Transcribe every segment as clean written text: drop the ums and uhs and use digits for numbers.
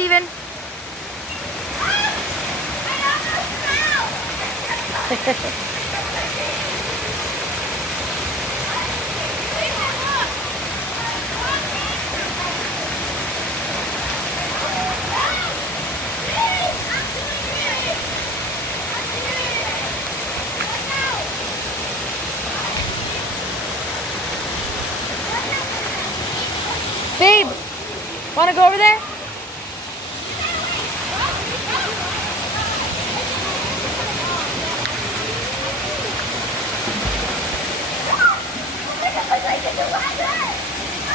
Steven. Babe, want to go over there?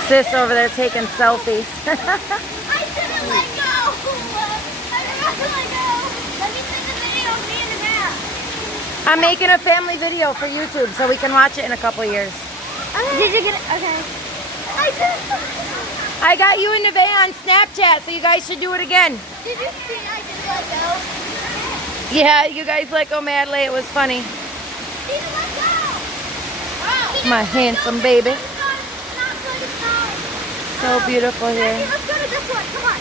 Sis over there taking selfies. I shouldn't let go. I forgot to let go. Let me take a video of me in the bath. I'm making a family video for YouTube so we can watch it in a couple years. Okay. Did you get it? Okay. I did. I got you in the van on Snapchat, so you guys should do it again. Did you see I didn't let go? Yeah, you guys let go madly. It was funny. Didn't let go. Wow. My handsome baby. Not good to go. So beautiful here. Okay, let's go to this one. Come on.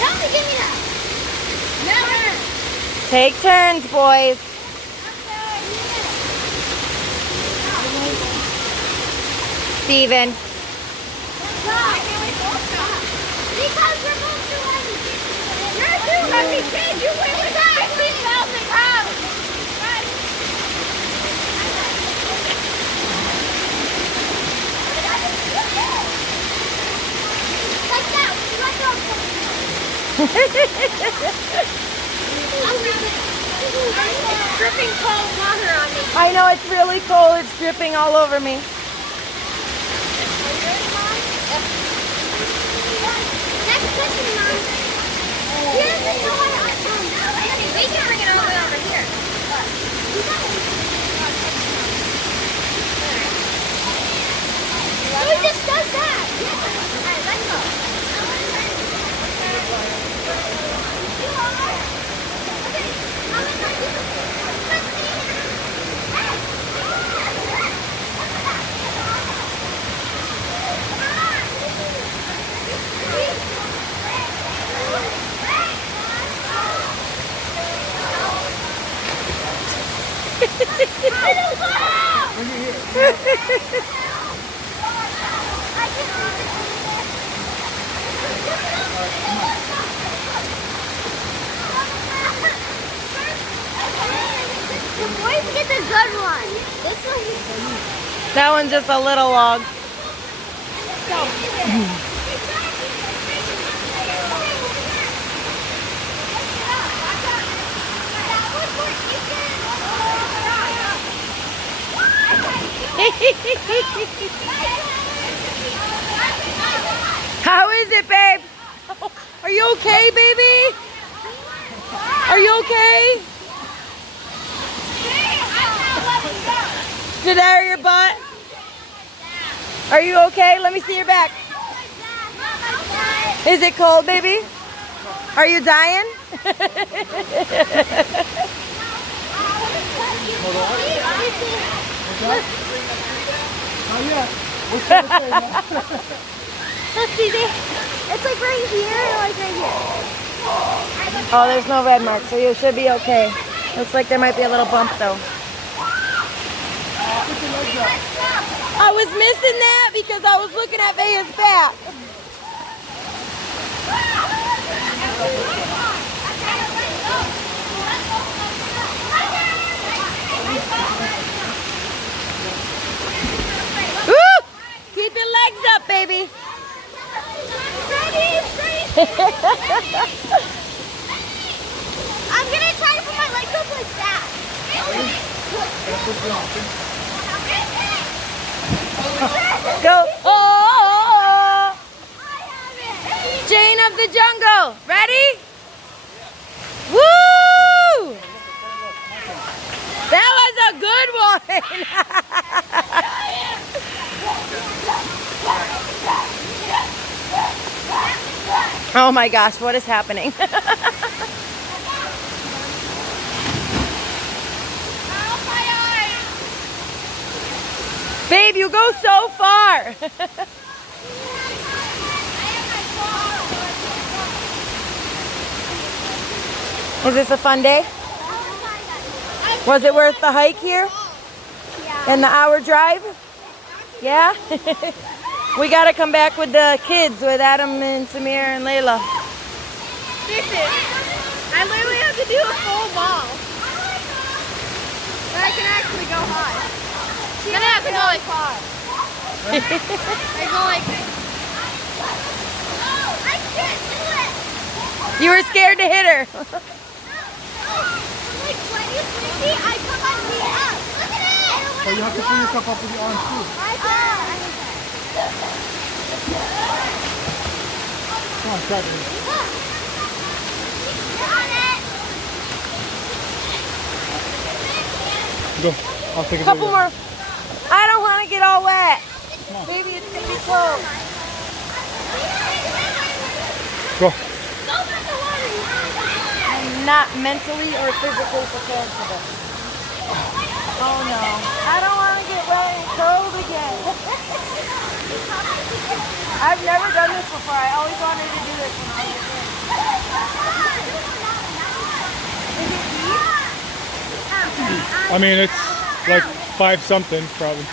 Tell me, give me that. Never. Take turns, boys. Steven. Because we're both too heavy. You're too heavy, kid. You weigh like 15,000 pounds. Like that. Let go. It's dripping cold water on me. I know it's really cold. It's dripping all over me. Next question, Mom. Here's the water. We can bring it all the way over here. He just does that. Alright, let's go. The boys get the good one. This one. That one's just a little log. How is it, babe? Are you okay, baby? Are you okay? Did that hurt your butt? Are you okay? Let me see your back. Is it cold, baby? Are you dying? Let's see, it's like right here or like right here. Oh, there's no red mark, so you should be okay. Looks like there might be a little bump though. I was missing that because I was looking at Vaya's back. Woo! Keep your legs up, baby. I'm gonna try to put my legs up like that. Go. Oh! Jane of the jungle. Ready? Woo! That was a good one. Oh my gosh, what is happening? Babe, you go so far. Is this a fun day? Was it worth the hike here? Yeah. And the hour drive? Yeah? We gotta come back with the kids, with Adam and Samir and Layla. I literally have to do a full ball. But I can actually go high. Then I have to go like far. I go like... Oh, I can't do it! You were scared to hit her. Like when you frisbee, I put my feet up. Look at it! So you have to pull yourself up with your arms too. Come on, try it. Go. I'll take a Couple video. more. I don't want to get all wet. Baby, it's gonna be cold. Go. I'm not mentally or physically prepared for this. Oh no. I don't want to get wet and cold again. I've never done this before. I always wanted to do this when I was a kid. Is it deep? I mean, it's like 5 something probably.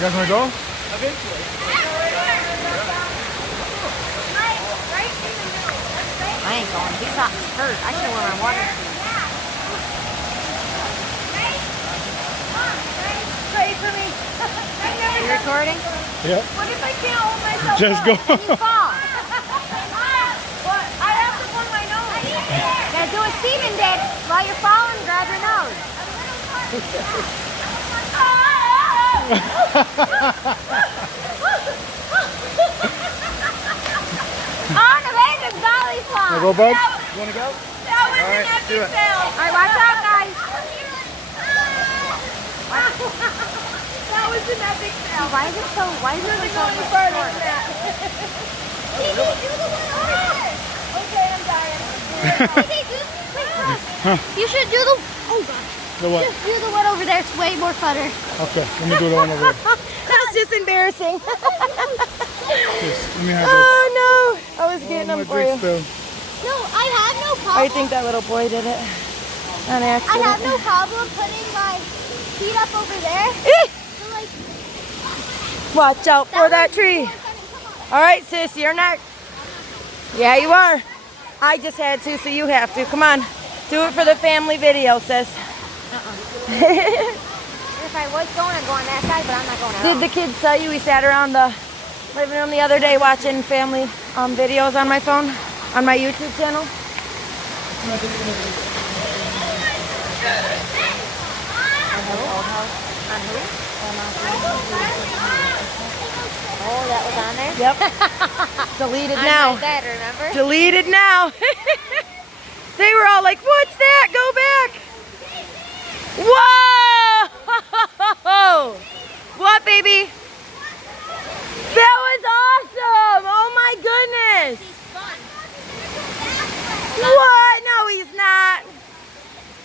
You guys want to go? I ain't going. He's not hurt. I can wear my water shoes. Pray for me. You recording? Yeah. What if I can't hold myself Just up? go. And you fall. What? I have to hold my nose. Now do a Steven dip. While you're falling, grab your nose. On the way to Gully Waterfall. Wanna go, bud? You want to go? That was an epic fail. All right, watch out, guys. That was an epic fail. Why is it so any further than that? Do the one over there. Okay, I'm dying. You should do the... Oh, God. The what? Just do the one over there. It's way more funner. Okay, let me do the one over there. That's just embarrassing. Yes, let me have Oh no! I was getting my them for you. drink spill. No, I have no problem. I think that little boy did it on I accident. have no problem putting my feet up over there. So, like, Watch out for that tree. All right, sis, you're next. Yeah, you are. I just had to, so you have to. Come on, do it for the family video, sis. if I was going, I'd go on that side, but I'm not going out. Did the kids tell you we sat around the living room the other day watching family videos on my phone, on my YouTube channel? Oh, that was on there? Yep. Deleted now. That, remember? Deleted now. They were all like, what's that? Go back. Whoa! What, baby? That was awesome! Oh my goodness! What? No, he's not.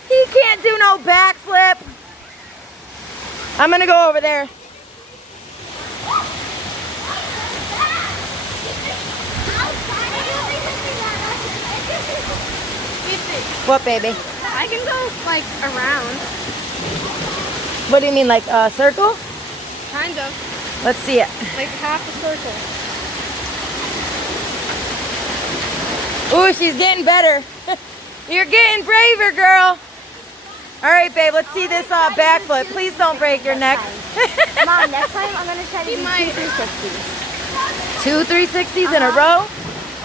He can't do no backflip. I'm gonna go over there. What, baby? I can go, like, around. What do you mean, like a circle? Kind of. Let's see it. Like half a circle. Ooh, she's getting better. You're getting braver, girl. All right, babe, let's see this backflip. Please don't break your neck. Mom, next time I'm going to try to do 2 360s. 2 360s in a row?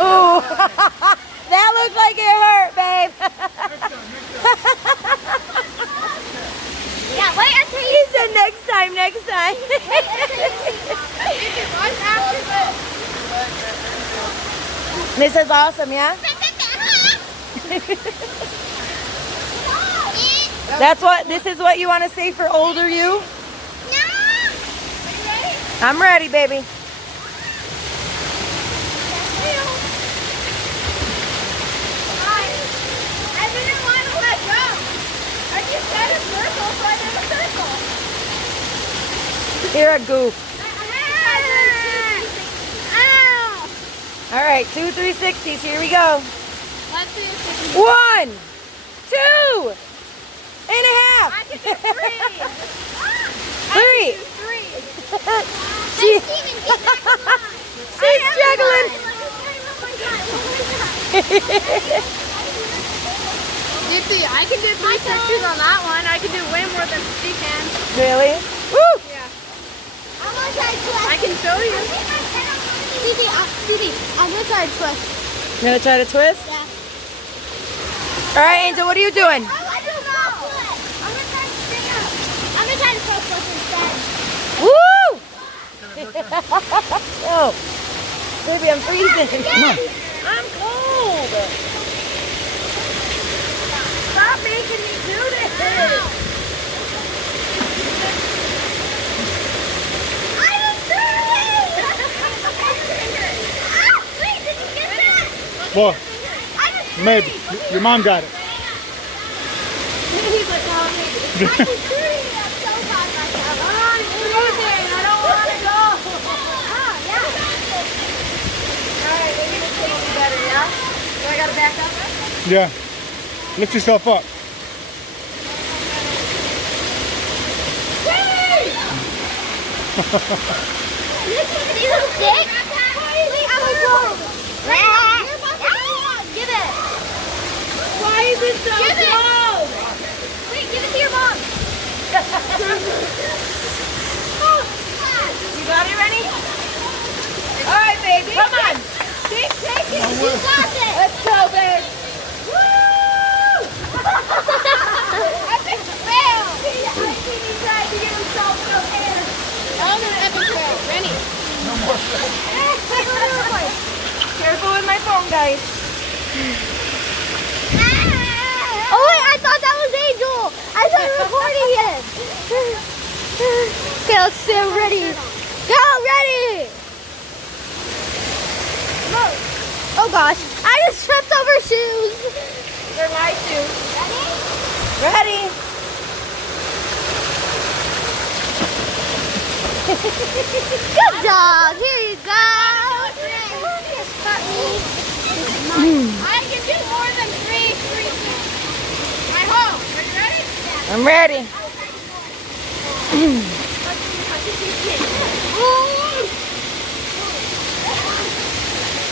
Ooh, that looked like it hurt, babe. Yeah, wait until He you... said next time, next time. This is awesome, yeah? This is what you want to say for older you? I'm ready, baby. You're a goof. Ow! All right, 2 360s. Here we go. Let's do this. 1, 2 and a half. I can do 3. 3. 3. She- Steven, get back in line. She's struggling. Dipsy, I can do 360s on that one. I can do way more than she can. Really? Woo! Yeah. I can show you. Stevie, I'm gonna try to twist. You gonna try to twist? Yeah. All right, Angel, what are you doing? I don't know. I'm gonna try to stand. I'm gonna try to pro twist instead. Woo! Oh, baby, I'm freezing. I'm cold. Stop making me do this. I was trying. Wait, did you get that? Well, I just maybe. Your mom got it. He's like, oh, maybe. I'm so proud of myself. I'm freezing. I don't want to go. Oh, yeah. All right, maybe this will be better, yeah? Do I gotta back up? Yeah. Lift yourself up. See the stick? Wait, I'm a gold. Give it. Why is it so Give it. cold? Wait, give it to your mom. You got it ready? All right, baby. Come on. Keep taking it. You got it. Let's go, babe. Woo! Epic fail. He tried to give himself no hair. That was an epic fail. Rennie. Careful with my phone, guys. Oh wait, I thought that was Angel. I started recording it. Okay, let's stay ready. Go, ready. Oh gosh, I just tripped over shoes. They're my shoes. Ready? Good job. Here you go. I can do more than 3. I hope. Are you ready? I'm ready.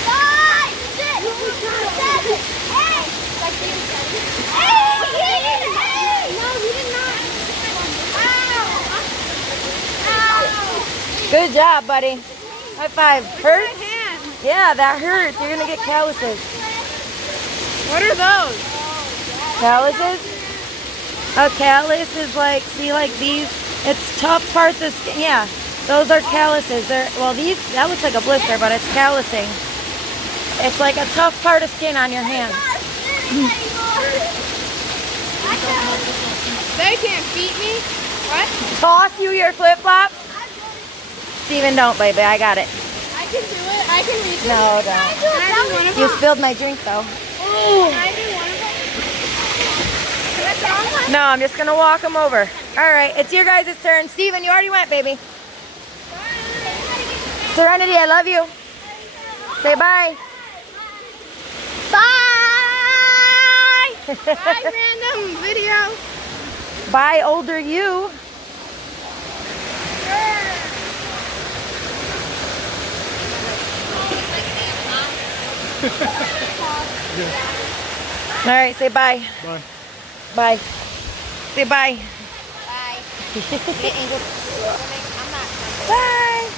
Five, 6, 7, 8. No, we did not. Ow. Good job, buddy. High five. Hurts? Yeah, that hurts. You're gonna get calluses. What are those? Calluses? A callus is like, see, like these. It's tough parts of skin. Yeah, those are calluses. They're well, these that looks like a blister, but it's callusing. It's like a tough part of skin on your hand. They can't beat me. What? Toss you your flip flops. Steven, don't, baby. I got it. I can do it. I can reach it. No, don't. Can I do one of You them? spilled my drink, though. Can I do one of them? Can I throw one? No, I'm just gonna walk them over. All right, it's your guys' turn. Steven, you already went, baby. Serenity, I love you. Say bye. Bye. Bye, random video. Bye, older you. All right, say bye. Bye. Bye. Say bye. Bye. I'm not. Bye.